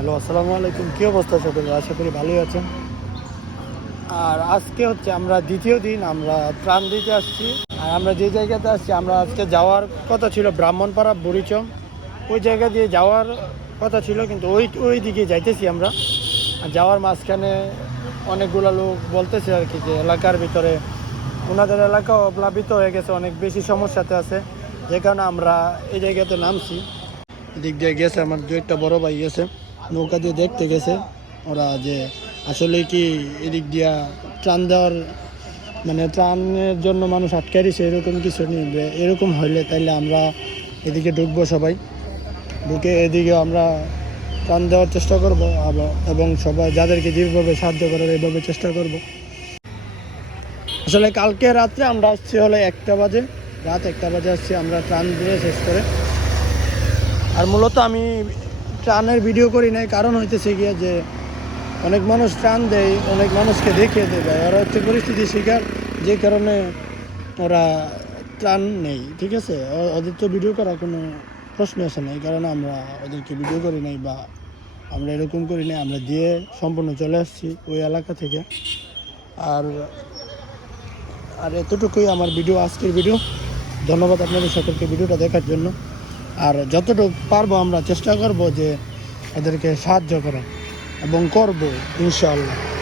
Hello, আসসালামু আলাইকুম। কী অবস্থা সকলে? আশা করি ভালোই আছেন। আর আজকে হচ্ছে আমরা দ্বিতীয় দিন, আমরা ত্রাণ দিতে আসছি। আর আমরা যে জায়গাতে আসছি, আমরা আজকে যাওয়ার কথা ছিল ব্রাহ্মণপাড়া, বুড়িচং। ওই জায়গা দিয়ে যাওয়ার কথা ছিল, কিন্তু ওই ওই দিকে যাইতেছি আমরা। যাওয়ার মাঝখানে অনেকগুলো লোক বলতেছে আর কি যে এলাকার ভিতরে, ওনাদের এলাকাও প্লাবিত হয়ে গেছে, অনেক বেশি সমস্যাতে আছে। যে কারণে আমরা এই জায়গাতে নামছি। এদিক দিয়ে গেছে, আমার দু একটা বড় ভাই গেছে। নৌকা দিয়ে দেখতে গেছে। ওরা যে আসলে কি এদিক দিয়া ত্রাণ দেওয়ার মানে ত্রাণের জন্য মানুষ আটকে দিছে এরকম কিছু নেই। এরকম হইলে তাইলে আমরা এদিকে ঢুকবো সবাই। ঢুকে এদিকে আমরা ত্রাণ দেওয়ার চেষ্টা করব এবং সবাই যাদেরকে যেভাবে সাহায্য করার এইভাবে চেষ্টা করব। আসলে কালকে রাত্রে আমরা আসছি হলে একটা বাজে। রাত একটা বাজে আসছি, আমরা ত্রাণ দিয়ে শেষ করে। আর মূলত আমি ত্রাণের ভিডিও করি নাই, কারণ হইতেছে গিয়া যে অনেক মানুষ ত্রাণ দেয়, অনেক মানুষকে দেখিয়ে দেবে ওরা হচ্ছে পরিস্থিতি শিকার, যে কারণে ওরা ত্রাণ নেই, ঠিক আছে? ওদের তো ভিডিও করা কোনো প্রশ্ন আসে না এই কারণে আমরা ওদেরকে ভিডিও করি নাই বা আমরা এরকম করি নাই, আমরা দিয়ে সম্পূর্ণ চলে আসছি ওই এলাকা থেকে। আর আর এতটুকুই আমার ভিডিও, আজকের ভিডিও। ধন্যবাদ আপনাদের সকলকে ভিডিওটা দেখার জন্য। আর যতটুকু পারব আমরা চেষ্টা করব যে এদেরকে সাহায্য করা এবং করব ইনশাআল্লাহ।